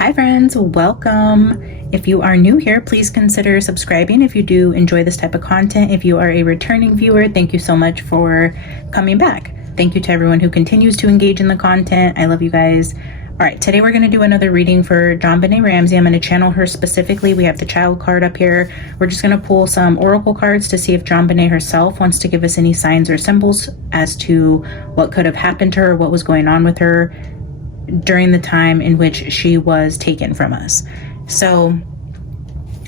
Hi friends, welcome. If you are new here, please consider subscribing if you do enjoy this type of content. If you are a returning viewer, thank you so much for coming back. Thank you to everyone who continues to engage in the content. I love you guys. All right, today we're going to do another reading for JonBenet Ramsey. I'm going to channel her specifically. We have the child card up here. We're just going to pull some oracle cards to see if JonBenet herself wants to give us any signs or symbols as to what could have happened to her, what was going on with her during the time in which she was taken from us. So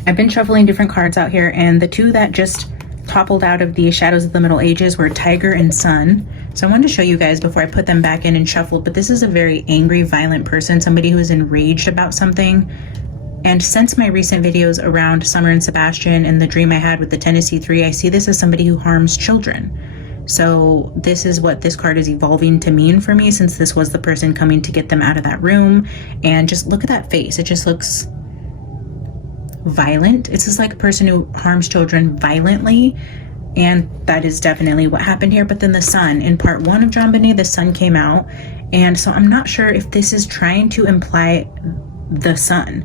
I've been shuffling different cards out here, and the two that just toppled out of the Shadows of the Middle Ages were Tiger and Sun. So I wanted to show you guys before I put them back in and shuffled, but this is a very angry, violent person, somebody who is enraged about something. And since my recent videos around Summer and Sebastian and the dream I had with the Tennessee 3, I see this as somebody who harms children. So this is what this card is evolving to mean for me, since this was the person coming to get them out of that room. And just look at that face. It just looks violent. It's just like a person who harms children violently. And that is definitely what happened here. But then the sun, in part one of JonBenet, the sun came out. And so I'm not sure if this is trying to imply the son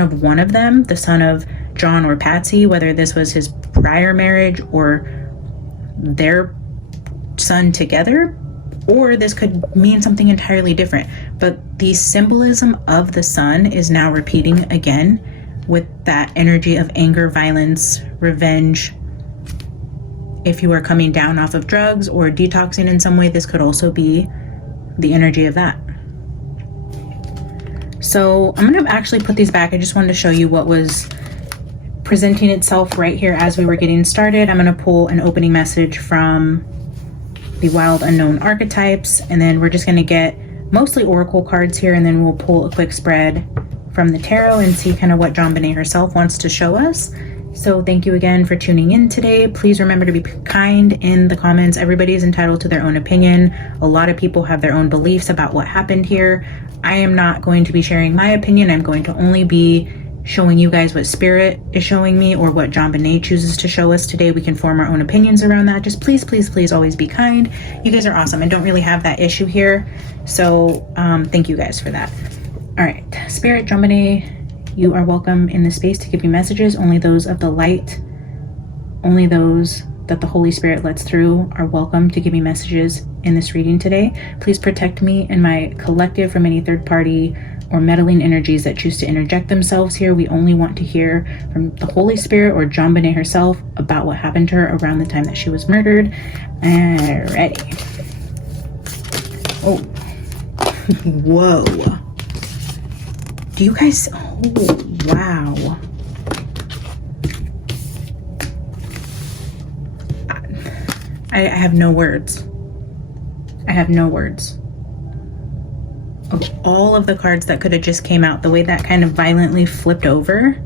of one of them, the son of John or Patsy, whether this was his prior marriage or their son together, or this could mean something entirely different. But the symbolism of the sun is now repeating again with that energy of anger, violence, revenge. If you are coming down off of drugs or detoxing in some way, this could also be the energy of that. So I'm going to actually put these back. I just wanted to show you what was presenting itself right here as we were getting started. I'm going to pull an opening message from the Wild Unknown Archetypes, and then we're just going to get mostly oracle cards here, and then we'll pull a quick spread from the tarot and see kind of what JonBenet herself wants to show us. So thank you again for tuning in today. Please remember to be kind in the comments. Everybody is entitled to their own opinion. A lot of people have their own beliefs about what happened here. I am not going to be sharing my opinion. I'm going to only be showing you guys what spirit is showing me, or what JonBenet chooses to show us today. We can form our own opinions around that. Just please, please, please always be kind. You guys are awesome and don't really have that issue here. So thank you guys for that. All right, Spirit, JonBenet, you are welcome in this space to give me messages. Only those of the light, only those that the Holy Spirit lets through are welcome to give me messages in this reading today. Please protect me and my collective from any third party or meddling energies that choose to interject themselves here. We only want to hear from the Holy Spirit or JonBenet herself about what happened to her around the time that she was murdered. Alrighty. Oh. Whoa. Do you guys... Oh, wow. I have no words. I have no words. Of all of the cards that could have just came out, the way that kind of violently flipped over,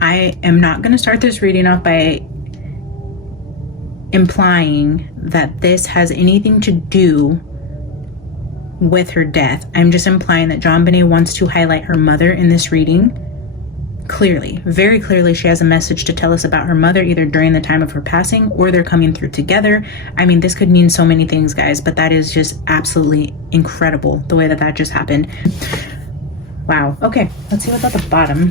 I am not going to start this reading off by implying that this has anything to do with her death. I'm just implying that JonBenet wants to highlight her mother in this reading. Clearly, very clearly, she has a message to tell us about her mother, either during the time of her passing or they're coming through together. I mean, this could mean so many things, guys, but that is just absolutely incredible the way that that just happened. Wow. Okay, let's see what's at the bottom.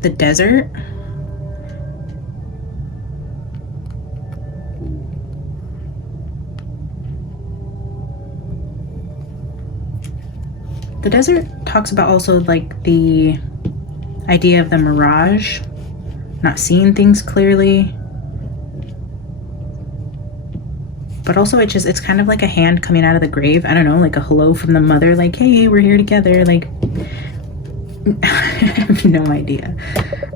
The desert. The desert talks about also like the idea of the mirage, not seeing things clearly. But also it's kind of like a hand coming out of the grave. I don't know, like a hello from the mother, like, hey, we're here together. Like, I have no idea.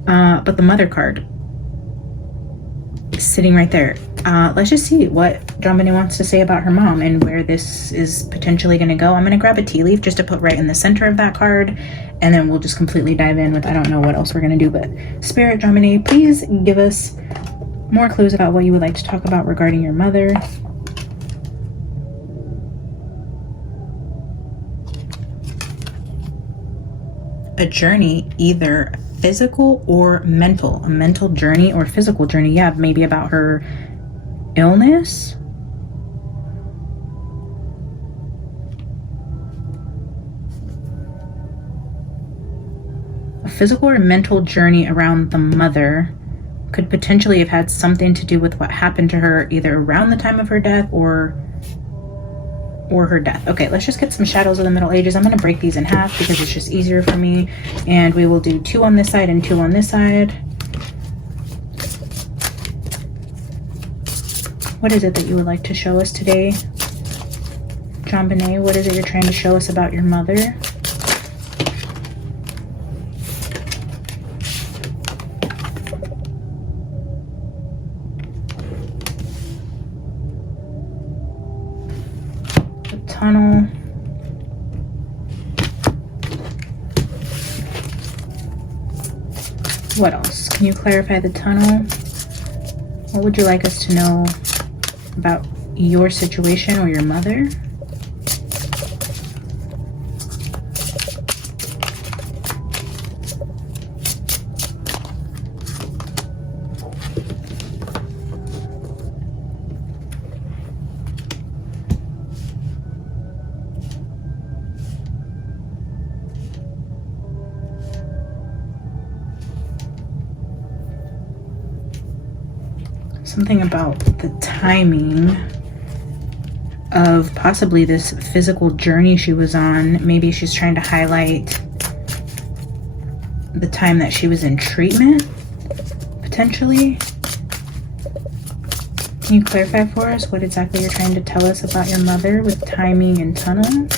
But the mother card is sitting right there. Let's just see what JonBenet wants to say about her mom and where this is potentially going to go. I'm going to grab a tea leaf just to put right in the center of that card, and then we'll just completely dive in with, I don't know what else we're going to do. But Spirit, JonBenet, please give us more clues about what you would like to talk about regarding your mother. A journey, either physical or mental, a mental journey or physical journey. Yeah, maybe about her illness. physical or mental journey around the mother could potentially have had something to do with what happened to her either around the time of her death or her death. Okay, let's just get some shadows of the Middle Ages. I'm going to break these in half because it's just easier for me. And we will do 2 on this side and 2 on this side. What is it that you would like to show us today, JonBenet? What is it you're trying to show us about your mother? Tunnel. What else? Can you clarify the tunnel? What would you like us to know about your situation or your mother? Something about the timing of possibly this physical journey she was on. Maybe she's trying to highlight the time that she was in treatment, potentially. Can you clarify for us what exactly you're trying to tell us about your mother with timing and tunnel?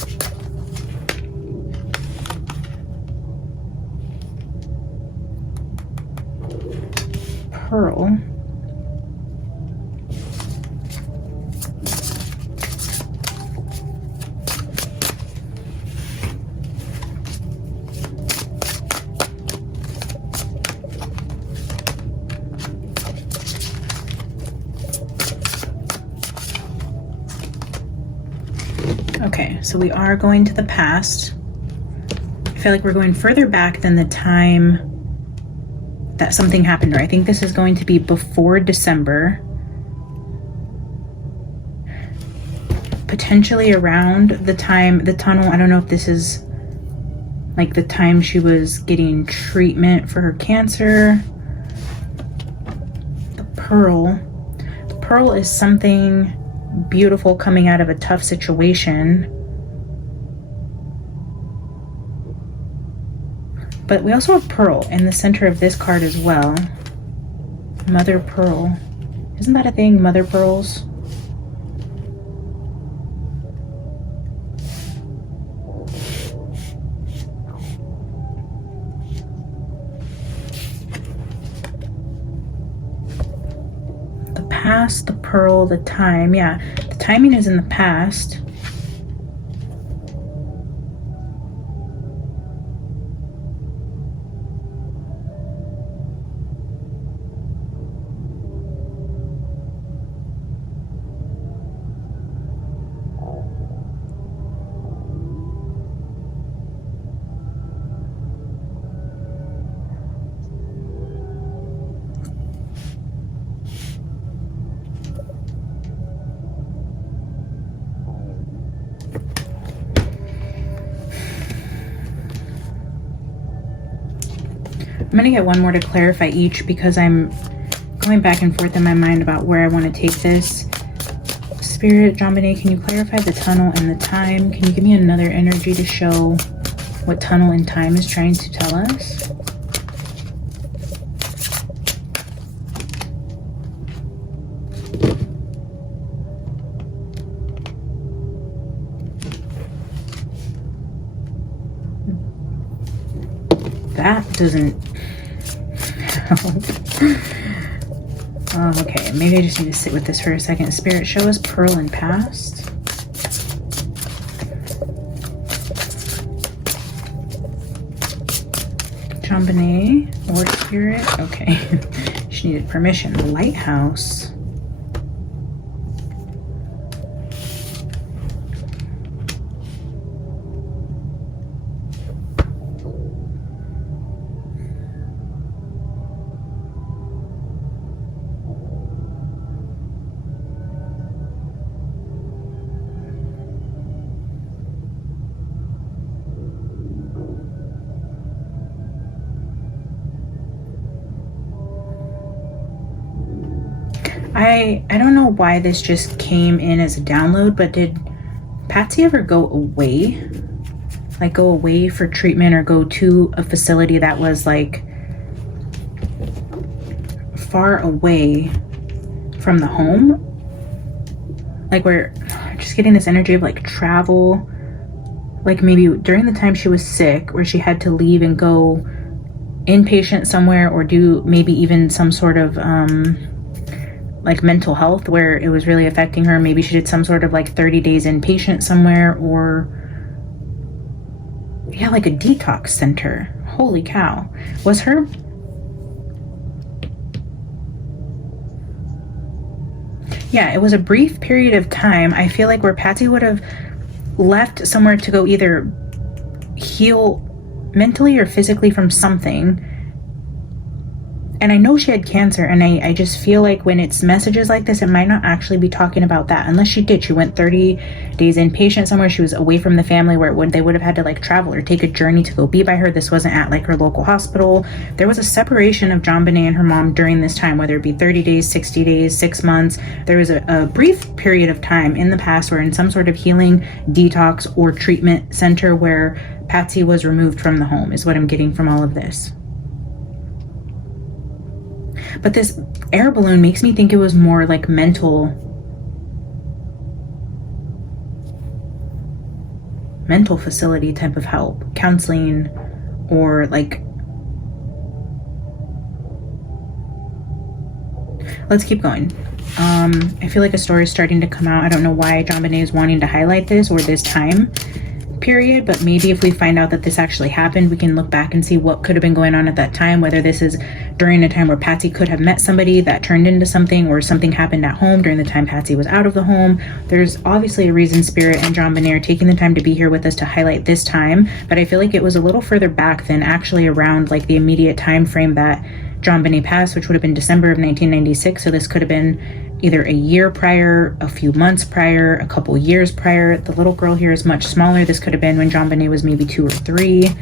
Pearl. Okay, so we are going to the past. I feel like we're going further back than the time that something happened to her. I think this is going to be before December. Potentially around the time, the tunnel, I don't know if this is like the time she was getting treatment for her cancer. The pearl. The pearl is something beautiful coming out of a tough situation. But we also have pearl in the center of this card as well. Mother pearl. Isn't that a thing? Mother pearls? The past, the pearl, the time. Yeah, the timing is in the past. I'm going to get one more to clarify each because I'm going back and forth in my mind about where I want to take this. Spirit, JonBenet, can you clarify the tunnel and the time? Can you give me another energy to show what tunnel and time is trying to tell us? That doesn't help. Okay, maybe I just need to sit with this for a second. Spirit, show us pearl and past. JonBenet or Spirit. Okay, she needed permission. Lighthouse. I don't know why this just came in as a download, but did Patsy ever go away? Like go away for treatment or go to a facility that was like far away from the home? Like we're just getting this energy of like travel, like maybe during the time she was sick where she had to leave and go inpatient somewhere, or do maybe even some sort of like mental health where it was really affecting her. Maybe she did some sort of like 30 days inpatient somewhere, or yeah, like a detox center. Holy cow. Was her... Yeah, it was a brief period of time, I feel like, where Patsy would have left somewhere to go either heal mentally or physically from something. And I know she had cancer, and I just feel like when it's messages like this, it might not actually be talking about that, unless she did. She went 30 days inpatient somewhere. She was away from the family where they would have had to like travel or take a journey to go be by her. This wasn't at like her local hospital. There was a separation of JonBenet and her mom during this time, whether it be 30 days, 60 days, 6 months. There was a brief period of time in the past where in some sort of healing, detox, or treatment center where Patsy was removed from the home, is what I'm getting from all of this. But this air balloon makes me think it was more like mental facility type of help, counseling, or like... Let's keep going. I feel like a story is starting to come out. I don't know why JonBenet is wanting to highlight this or this time period, but maybe if we find out that this actually happened, we can look back and see what could have been going on at that time, whether this is during a time where Patsy could have met somebody that turned into something, or something happened at home during the time Patsy was out of the home. There's obviously a reason Spirit and JonBenet are taking the time to be here with us to highlight this time, but I feel like it was a little further back than actually around like the immediate time frame that JonBenet passed, which would have been December of 1996. So this could have been either a year prior, a few months prior, a couple years prior. The little girl here is much smaller. This could have been when JonBenet was maybe 2 or 3.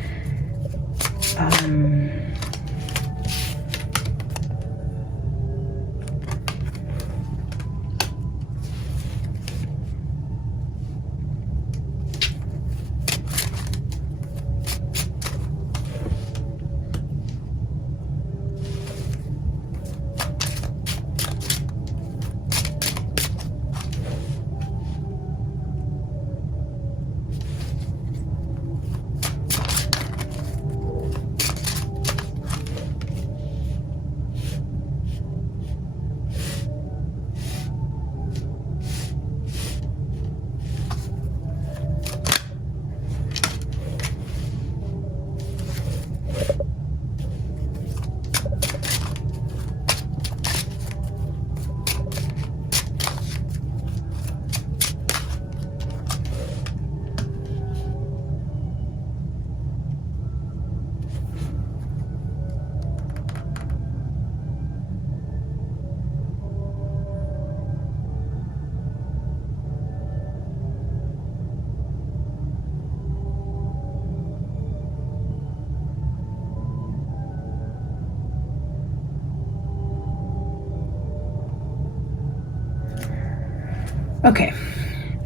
Okay,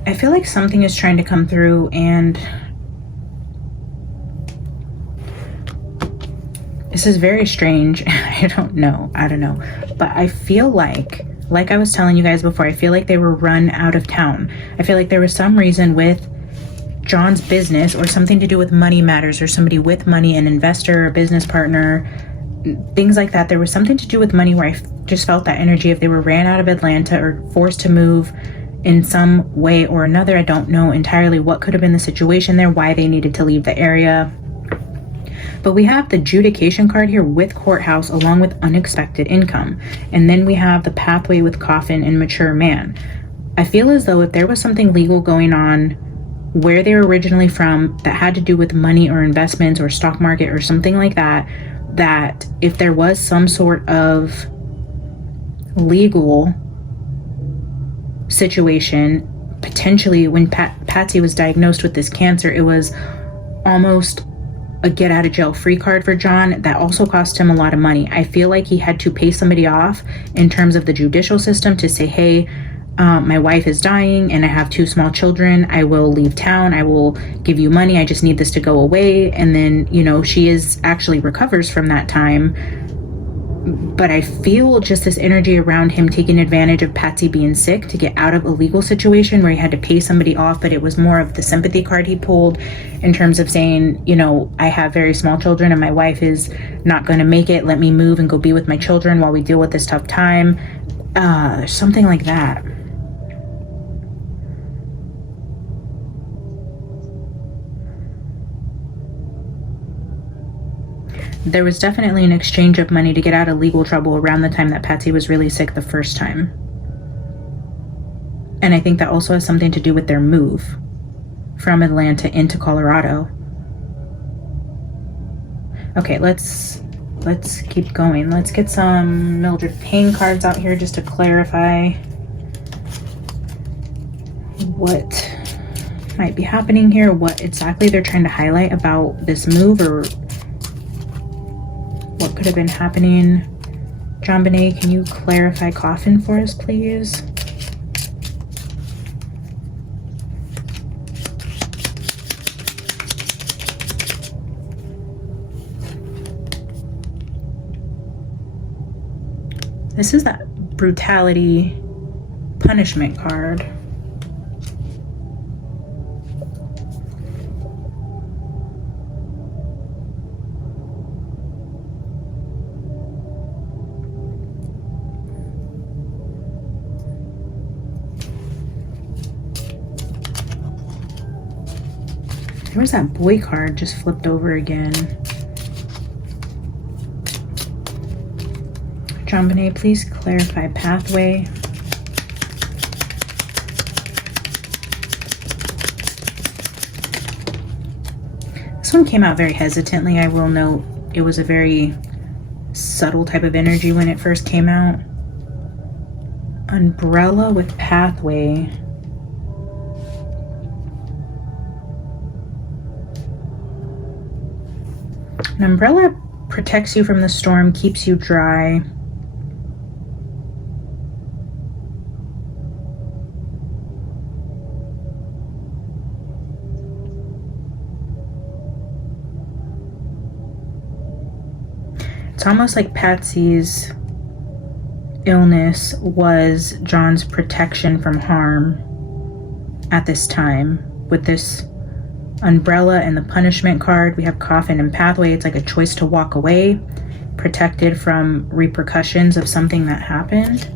I feel like something is trying to come through, and this is very strange. I don't know, but I feel like I was telling you guys before, I feel like they were run out of town. I feel like there was some reason with John's business, or something to do with money matters, or somebody with money, an investor, a business partner, things like that. There was something to do with money where I just felt that energy of they were ran out of Atlanta or forced to move in some way or another. I don't know entirely what could have been the situation there, why they needed to leave the area. But we have the adjudication card here with courthouse along with unexpected income. And then we have the pathway with coffin and mature man. I feel as though if there was something legal going on where they were originally from that had to do with money or investments or stock market or something like that, that if there was some sort of legal situation, potentially when Patsy was diagnosed with this cancer, it was almost a get out of jail free card for John that also cost him a lot of money. I feel like he had to pay somebody off in terms of the judicial system to say, hey, my wife is dying and I have 2 small children. I will leave town. I will give you money. I just need this to go away. And then, you know, she is actually recovers from that time. But I feel just this energy around him taking advantage of Patsy being sick to get out of a legal situation where he had to pay somebody off. But it was more of the sympathy card he pulled in terms of saying, you know, I have very small children and my wife is not going to make it. Let me move and go be with my children while we deal with this tough time. Something like that. There was definitely an exchange of money to get out of legal trouble around the time that Patsy was really sick the first time. And I think that also has something to do with their move from Atlanta into Colorado. Okay, let's keep going. Let's get some Mildred Payne cards out here just to clarify what might be happening here, what exactly they're trying to highlight about this move, or what could have been happening. JonBenet, can you clarify coffin for us, please? This is that brutality punishment card. There was that boy card just flipped over again. JonBenet, please clarify pathway. This one came out very hesitantly. I will note it was a very subtle type of energy when it first came out. Umbrella with pathway. An umbrella protects you from the storm, keeps you dry. It's almost like Patsy's illness was John's protection from harm at this time. With this umbrella and the punishment card, we have coffin and pathway. It's like a choice to walk away, protected from repercussions of something that happened.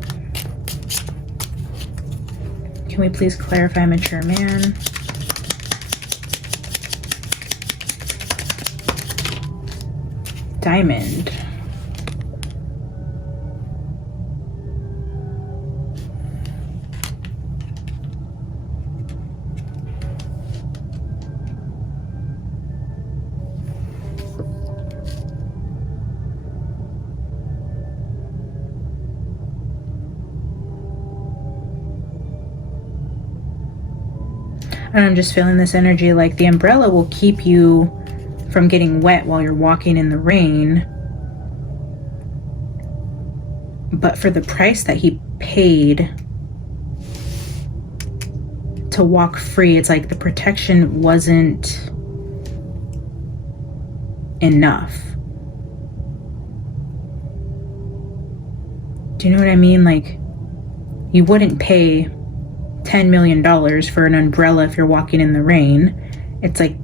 Can we please clarify mature man? Diamond. And I'm just feeling this energy like the umbrella will keep you from getting wet while you're walking in the rain. But for the price that he paid to walk free, it's like the protection wasn't enough. Do you know what I mean? Like, you wouldn't pay $10 million for an umbrella if you're walking in the rain. It's like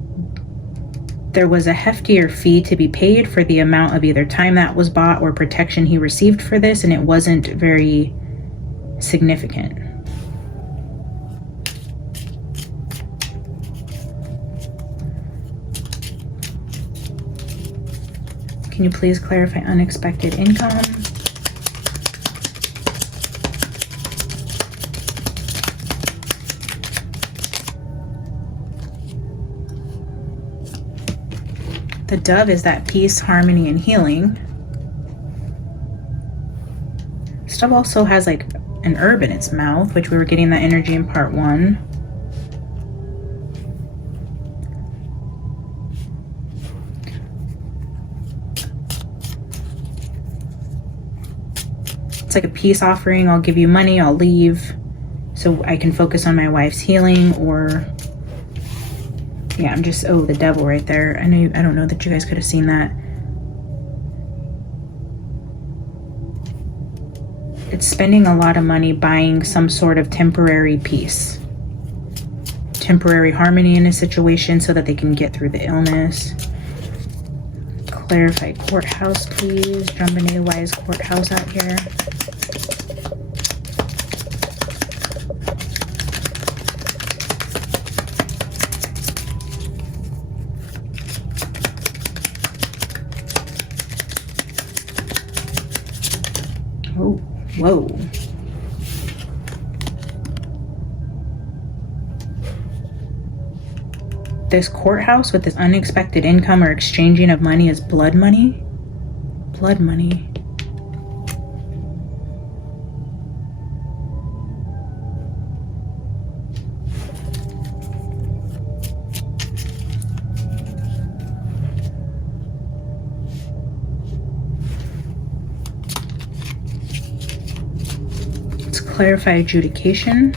there was a heftier fee to be paid for the amount of either time that was bought or protection he received for this, and it wasn't very significant. Can you please clarify unexpected income? The dove is that peace, harmony, and healing. This dove also has like an herb in its mouth, which we were getting that energy in part 1. It's like a peace offering. I'll give you money, I'll leave so I can focus on my wife's healing. Or yeah, I'm just, oh, the devil right there. I don't know that you guys could have seen that. It's spending a lot of money buying some sort of temporary peace, temporary harmony in a situation so that they can get through the illness. Clarify courthouse, please. JonBenet, why is courthouse out here? Oh, whoa. This courthouse with this unexpected income or exchanging of money is blood money. Blood money. Let's clarify adjudication.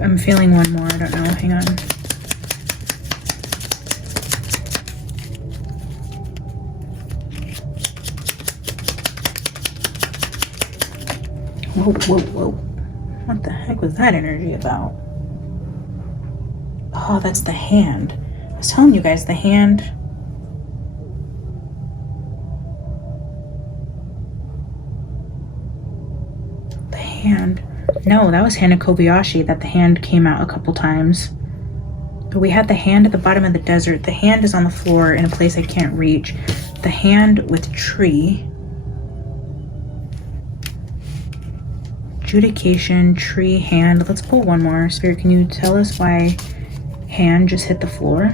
I'm feeling one more, I don't know, hang on. Whoa, whoa, whoa. What the heck was that energy about? Oh, that's the hand. I was telling you guys, the hand. The hand. No, that was Hana Kobayashi, that the hand came out a couple times. But we had the hand at the bottom of the desert. The hand is on the floor in a place I can't reach. The hand with tree. Adjudication, tree, hand. Let's pull one more. Spirit, can you tell us why hand just hit the floor?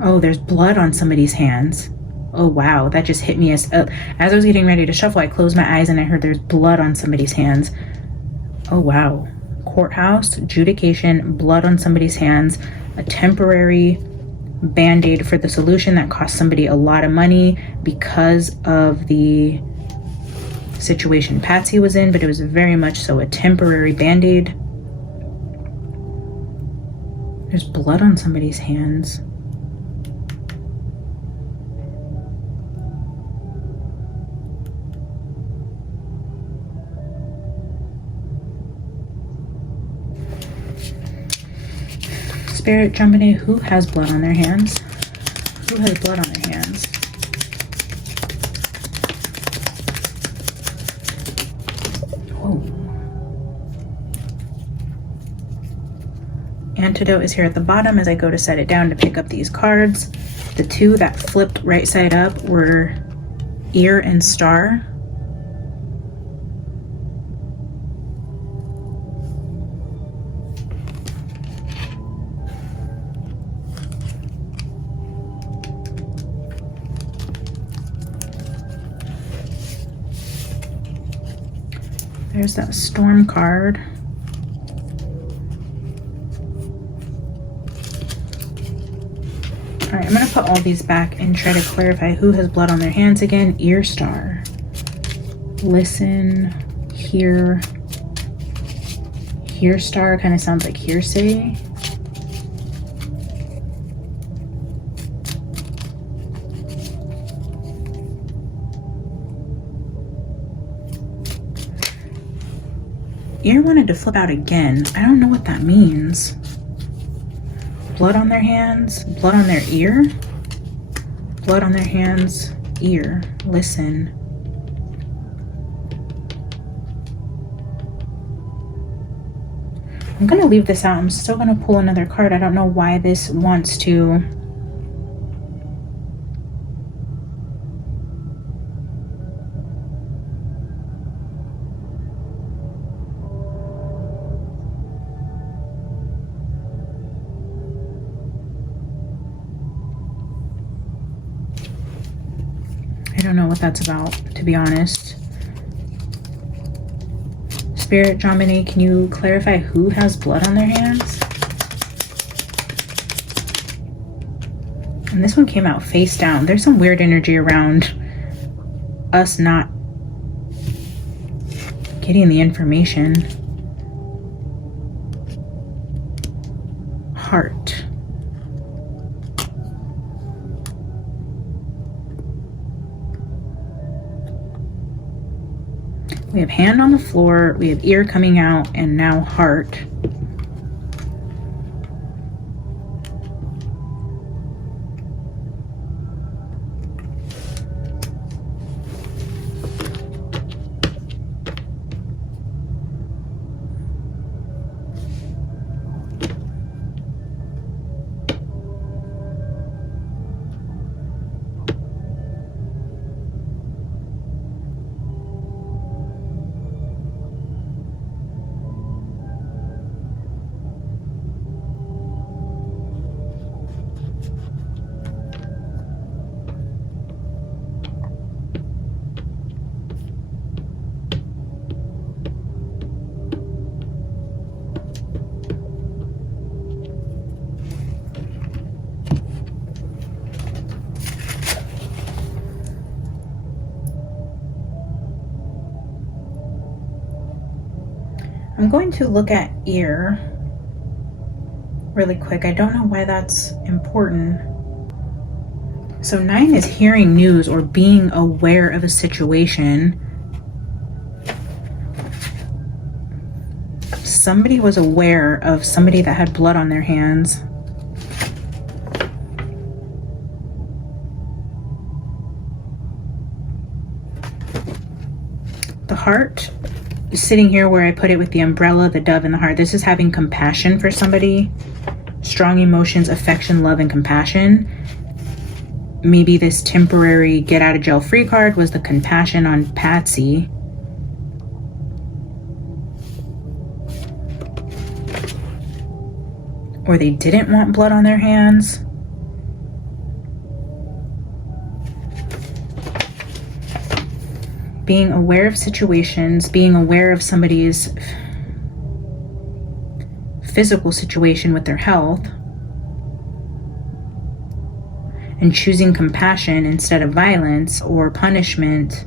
Oh, there's blood on somebody's hands. Oh wow, that just hit me as I was getting ready to shuffle. I closed my eyes and I heard there's blood on somebody's hands. Oh wow. Courthouse, adjudication, blood on somebody's hands, a temporary band-aid for the solution that cost somebody a lot of money because of the situation Patsy was in, but it was very much so a temporary band-aid. There's blood on somebody's hands. Spirit, JonBenet, who has blood on their hands? Who has blood on their hands? Oh. Antidote is here at the bottom as I go to set it down to pick up these cards. The two that flipped right side up were ear and star. There's that storm card. All right, I'm gonna put all these back and try to clarify who has blood on their hands again. Ear star. Listen, hear. Hear star kind of sounds like hearsay. Ear wanted to flip out again. I don't know what that means. Blood on their hands, blood on their ear, blood on their hands, ear, listen. I'm gonna leave this out. I'm still gonna pull another card. I don't know why this wants to. I don't know what that's about, to be honest. Spirit, JonBenet, can you clarify who has blood on their hands? And this one came out face down. There's some weird energy around us not getting the information. Heart. We have hand on the floor, we have ear coming out, and now heart. I'm going to look at ear really quick. I don't know why that's important. So 9 is hearing news or being aware of a situation. Somebody was aware of somebody that had blood on their hands. The heart, sitting here where I put it with the umbrella, the dove, and the heart. This is having compassion for somebody. Strong emotions, affection, love, and compassion. Maybe this temporary get out of jail free card was the compassion on Patsy. Or they didn't want blood on their hands. Being aware of situations, being aware of somebody's physical situation with their health, and choosing compassion instead of violence or punishment.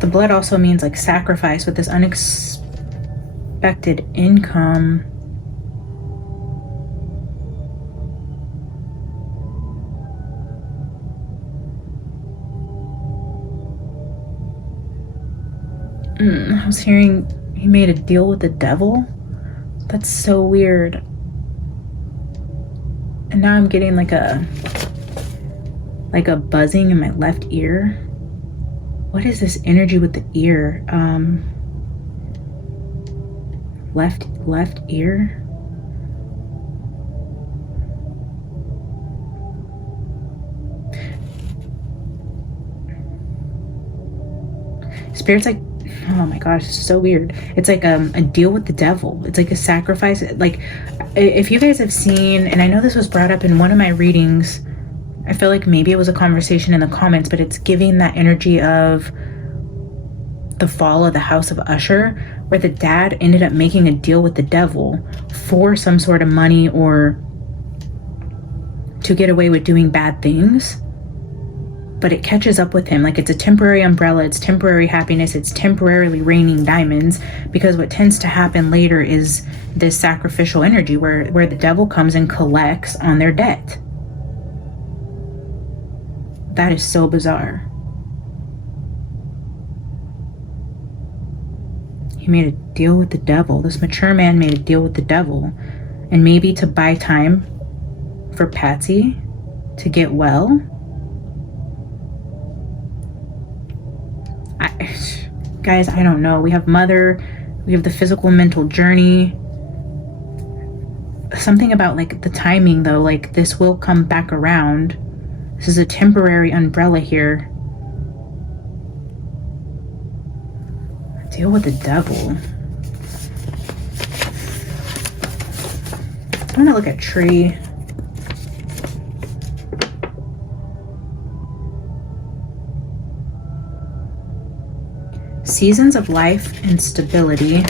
The blood also means like sacrifice with this unexpected income. I was hearing he made a deal with the devil. That's so weird. And now I'm getting like a buzzing in my left ear. What is this energy with the ear? Left ear. Spirit's like, oh my gosh, it's so weird. It's like a deal with the devil. It's like a sacrifice. Like, if you guys have seen, and I know this was brought up in one of my readings, I feel like maybe it was a conversation in the comments, but it's giving that energy of the fall of the House of Usher, where the dad ended up making a deal with the devil for some sort of money or to get away with doing bad things. But it catches up with him. Like, it's a temporary umbrella, it's temporary happiness, it's temporarily raining diamonds, because what tends to happen later is this sacrificial energy where the devil comes and collects on their debt. That is so bizarre. He made a deal with the devil. This mature man made a deal with the devil, and maybe to buy time for Patsy to get well. Guys, I don't know. We have mother, we have the physical mental journey. Something about like the timing though, like this will come back around. This is a temporary umbrella here. Deal with the devil. I want to look at tree. seasons of life and stability.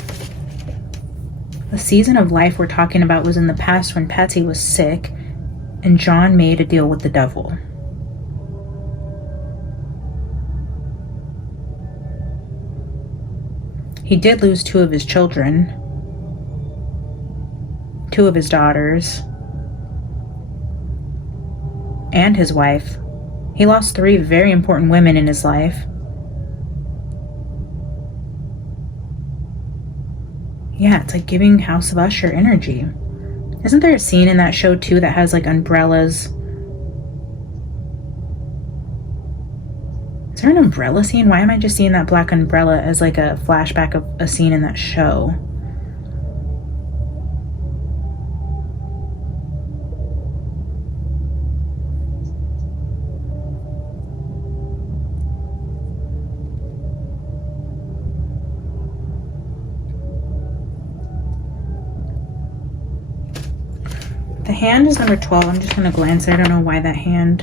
The season of life we're talking about was in the past when Patsy was sick and John made a deal with the devil. He did lose 2 of his children, 2 of his daughters, and his wife. He lost 3 very important women in his life. Yeah, it's like giving House of Usher energy. Isn't there a scene in that show too that has like umbrellas? Is there an umbrella scene? Why am I just seeing that black umbrella as like a flashback of a scene in that show? The hand is number 12. I'm just going to glance there. I don't know why that hand.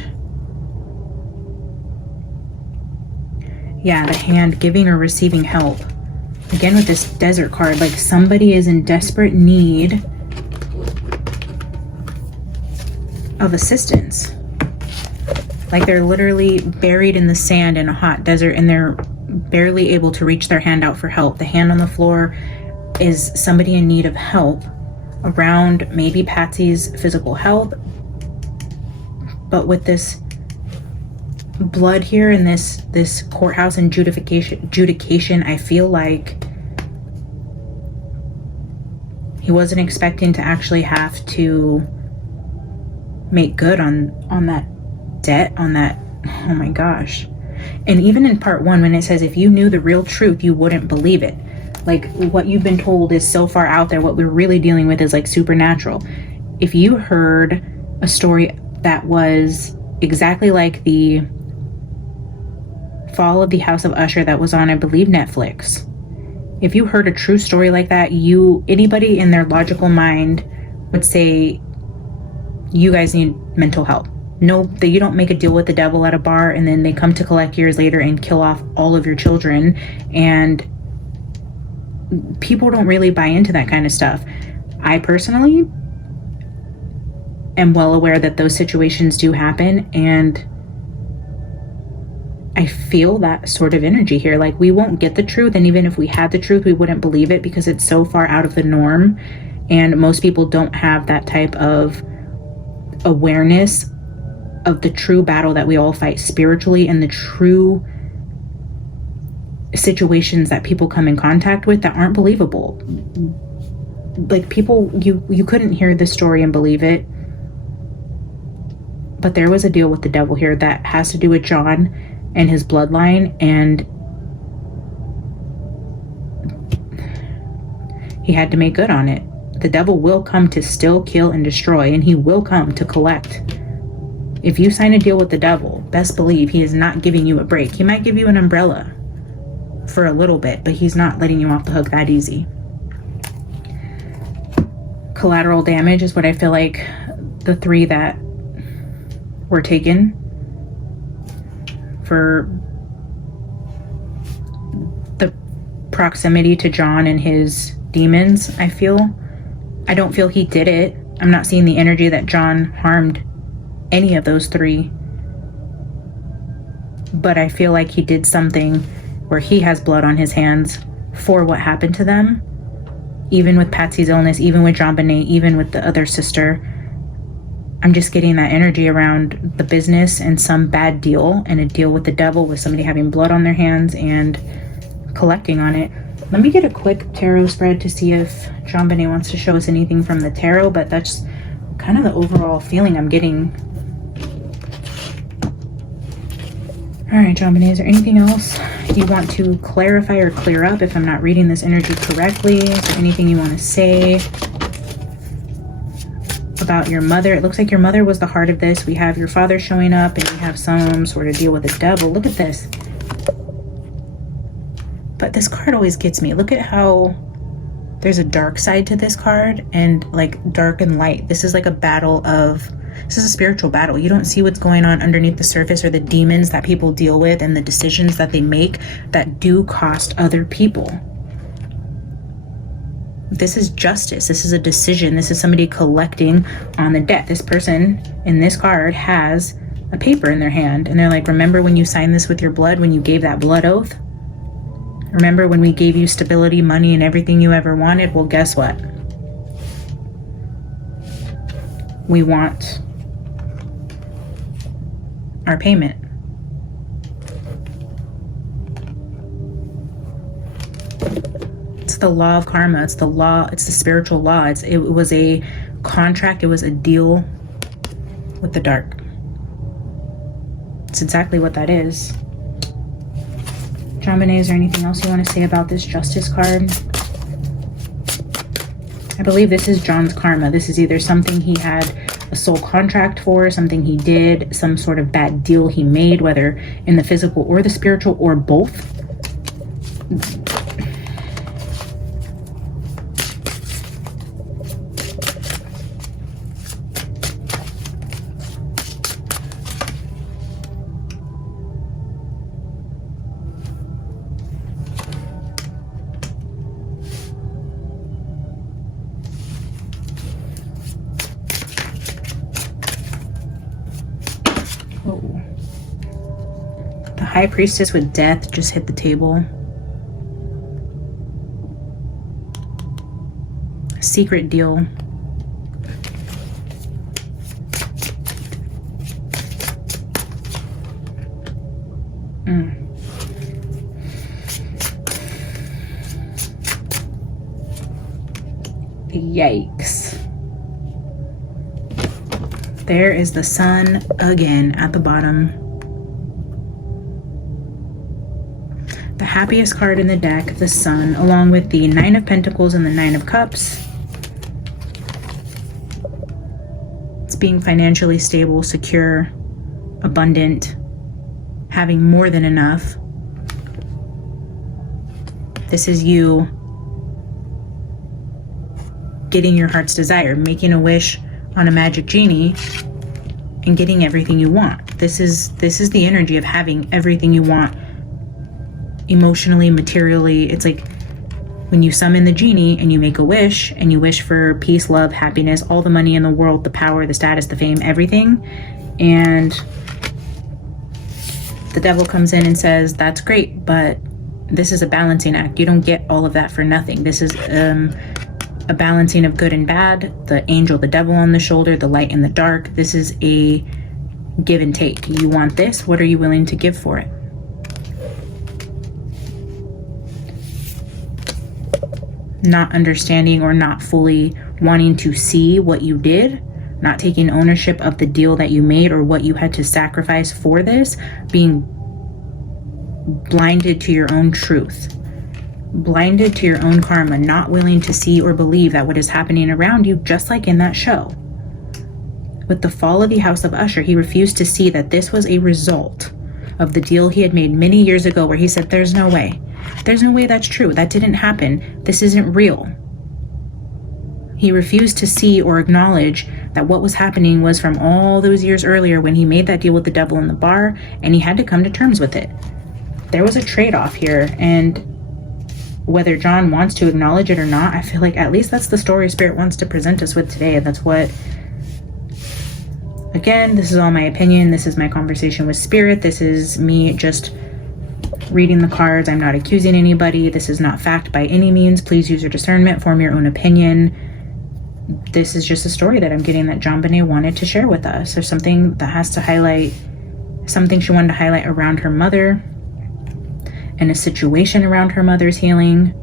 Yeah, the hand giving or receiving help. Again with this desert card, like somebody is in desperate need of assistance. Like they're literally buried in the sand in a hot desert and they're barely able to reach their hand out for help. The hand on the floor is somebody in need of help around maybe Patsy's physical health, but with this blood here in this courthouse and adjudication, I feel like he wasn't expecting to actually have to make good on that debt, on that, oh my gosh. And even in part 1, when it says if you knew the real truth you wouldn't believe it, like what you've been told is so far out there. What we're really dealing with is like supernatural. If you heard a story that was exactly like the fall of the House of Usher that was on, I believe, Netflix. If you heard a true story like that, anybody in their logical mind would say, you guys need mental help. No, that you don't make a deal with the devil at a bar and then they come to collect years later and kill off all of your children. And people don't really buy into that kind of stuff. I personally am well aware that those situations do happen, and I feel that sort of energy here. Like we won't get the truth, and even if we had the truth, we wouldn't believe it because it's so far out of the norm, and most people don't have that type of awareness of the true battle that we all fight spiritually and the true situations that people come in contact with that aren't believable. Like people, you couldn't hear this story and believe it, but there was a deal with the devil here that has to do with John and his bloodline, and he had to make good on it. The devil will come to steal, kill, and destroy, and he will come to collect. If you sign a deal with the devil, best believe he is not giving you a break. He might give you an umbrella for a little bit, but he's not letting you off the hook that easy. Collateral damage is what I feel like the 3 that were taken for the proximity to John and his demons. I don't feel he did it. I'm not seeing the energy that John harmed any of those 3, but I feel like he did something where he has blood on his hands for what happened to them, even with Patsy's illness, even with JonBenet, even with the other sister. I'm just getting that energy around the business and some bad deal, and a deal with the devil with somebody having blood on their hands and collecting on it. Let me get a quick tarot spread to see if JonBenet wants to show us anything from the tarot, but that's kind of the overall feeling I'm getting. All right, JonBenet, is there anything else you want to clarify or clear up if I'm not reading this energy correctly? Is there anything you want to say about your mother? It looks like your mother was the heart of this. We have your father showing up, and we have some sort of deal with the devil. Look at this. But this card always gets me. Look at how there's a dark side to this card and like dark and light. This is like a battle of This is a spiritual battle. You don't see what's going on underneath the surface, or the demons that people deal with and the decisions that they make that do cost other people. This is justice. This is a decision. This is somebody collecting on the debt. This person in this card has a paper in their hand, and they're like, remember when you signed this with your blood, when you gave that blood oath? Remember when we gave you stability, money, and everything you ever wanted? Well, guess what? We want our payment. It's the law of karma. It's the law. It's the spiritual law. It was a contract. It was a deal with the dark. It's exactly what that is. JonBenet, is there anything else you want to say about this justice card? I believe this is John's karma. This is either something he had a soul contract for, something he did, some sort of bad deal he made, whether in the physical or the spiritual or both. Oh. The High Priestess with death just hit the table. Secret deal. Yikes. There is the Sun again at the bottom. The happiest card in the deck, the Sun, along with the Nine of Pentacles and the Nine of Cups. It's being financially stable, secure, abundant, having more than enough. This is you getting your heart's desire, making a wish on a magic genie and getting everything you want. This is the energy of having everything you want, emotionally, materially. It's like when you summon the genie and you make a wish and you wish for peace, love, happiness, all the money in the world, the power, the status, the fame, everything, and the devil comes in and says, that's great, but this is a balancing act. You don't get all of that for nothing. This is a balancing of good and bad, the angel, the devil on the shoulder, the light and the dark. This is a give and take. You want this, what are you willing to give for it? Not understanding or not fully wanting to see what you did, not taking ownership of the deal that you made or what you had to sacrifice for this, being blinded to your own truth. Blinded to your own karma, not willing to see or believe that what is happening around you, just like in that show. With the fall of the House of Usher, he refused to see that this was a result of the deal he had made many years ago, where he said, there's no way. There's no way that's true. That didn't happen. This isn't real. He refused to see or acknowledge that what was happening was from all those years earlier when he made that deal with the devil in the bar, and he had to come to terms with it. There was a trade-off here, and whether John wants to acknowledge it or not, I feel like at least that's the story Spirit wants to present us with today. That's what, again, this is all my opinion. This is my conversation with Spirit. This is me just reading the cards. I'm not accusing anybody. This is not fact by any means. Please use your discernment, form your own opinion. This is just a story that I'm getting that JonBenet wanted to share with us. There's something that has to highlight, something she wanted to highlight around her mother, and a situation around her mother's healing,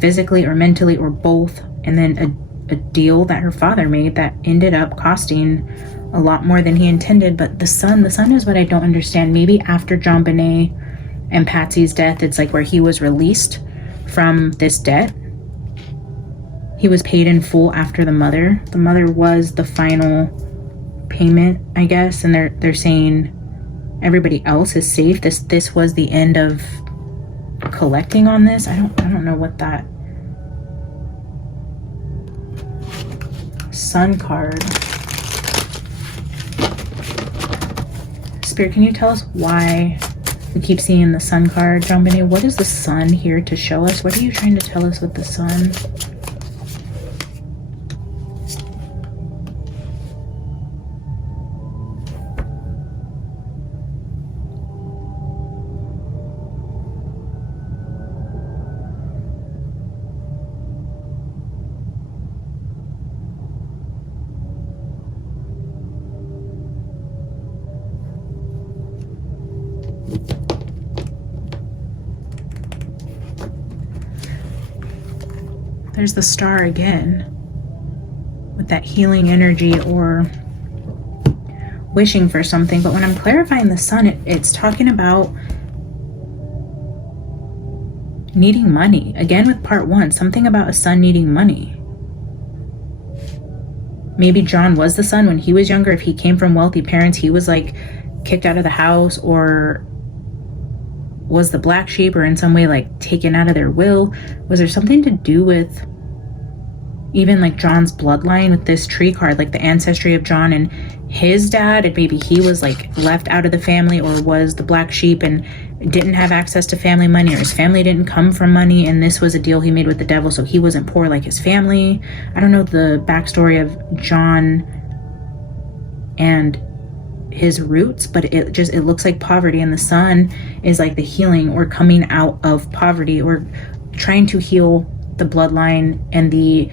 physically or mentally or both, and then a deal that her father made that ended up costing a lot more than he intended. But the Sun is what I don't understand. Maybe after JonBenet and Patsy's death, it's like where he was released from this debt. He was paid in full after the mother. The mother was the final payment, I guess, and they're saying everybody else is safe. This was the end of collecting on this. I don't know what that Sun card. Spirit, can you tell us why we keep seeing the Sun card, JonBenet? What is the Sun here to show us? What are you trying to tell us with the Sun? There's the Star again with that healing energy or wishing for something. But when I'm clarifying the Sun, it's talking about needing money. Again, with part 1, something about a son needing money. Maybe John was the son when he was younger. If he came from wealthy parents, he was like kicked out of the house, or was the black sheep, or in some way like taken out of their will. Was there something to do with even like John's bloodline with this tree card, like the ancestry of John and his dad, and maybe he was like left out of the family, or was the black sheep and didn't have access to family money, or his family didn't come from money, and this was a deal he made with the devil, so he wasn't poor like his family. I don't know the backstory of John and his roots, but it looks like poverty, and the Sun is like the healing or coming out of poverty, or trying to heal the bloodline and the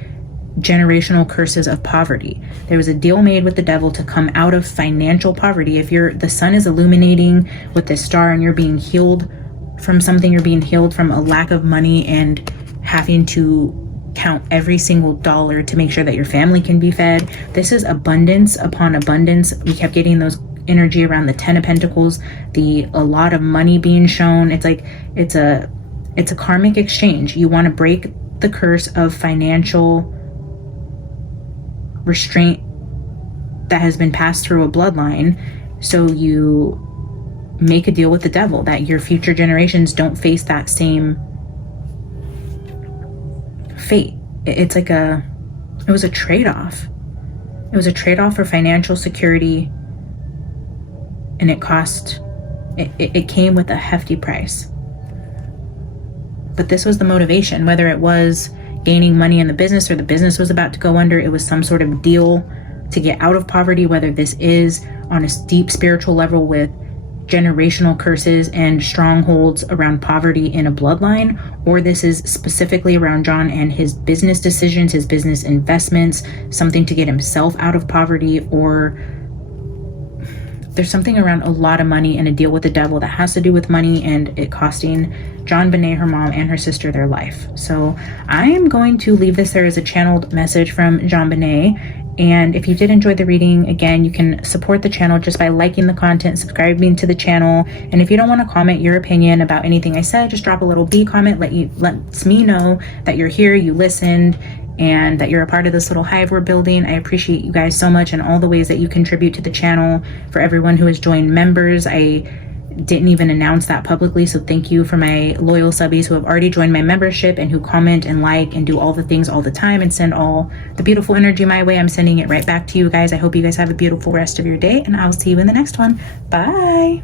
generational curses of poverty. There was a deal made with the devil to come out of financial poverty. If the Sun is illuminating with this Star and you're being healed from something, you're being healed from a lack of money and having to count every single dollar to make sure that your family can be fed. This is abundance upon abundance. We kept getting those energy around the 10 of Pentacles, a lot of money being shown. It's like it's a karmic exchange. You want to break the curse of financial restraint that has been passed through a bloodline, so you make a deal with the devil that your future generations don't face that same fate. It was a trade-off. It was a trade-off for financial security, and it came with a hefty price. But this was the motivation, whether it was gaining money in the business or the business was about to go under. It was some sort of deal to get out of poverty, whether this is on a deep spiritual level with generational curses and strongholds around poverty in a bloodline, or this is specifically around John and his business decisions, his business investments, something to get himself out of poverty, or there's something around a lot of money and a deal with the devil that has to do with money and it costing JonBenet, her mom, and her sister their life. So I am going to leave this there as a channeled message from JonBenet. And if you did enjoy the reading, again, you can support the channel just by liking the content, subscribing to the channel. And if you don't want to comment your opinion about anything I said, just drop a little B comment. Lets me know that you're here, you listened, and that you're a part of this little hive we're building. I appreciate you guys so much and all the ways that you contribute to the channel. For everyone who has joined members, I didn't even announce that publicly, so thank you for my loyal subbies who have already joined my membership and who comment and like and do all the things all the time and send all the beautiful energy my way. I'm sending it right back to you guys. I hope you guys have a beautiful rest of your day, and I'll see you in the next one. Bye.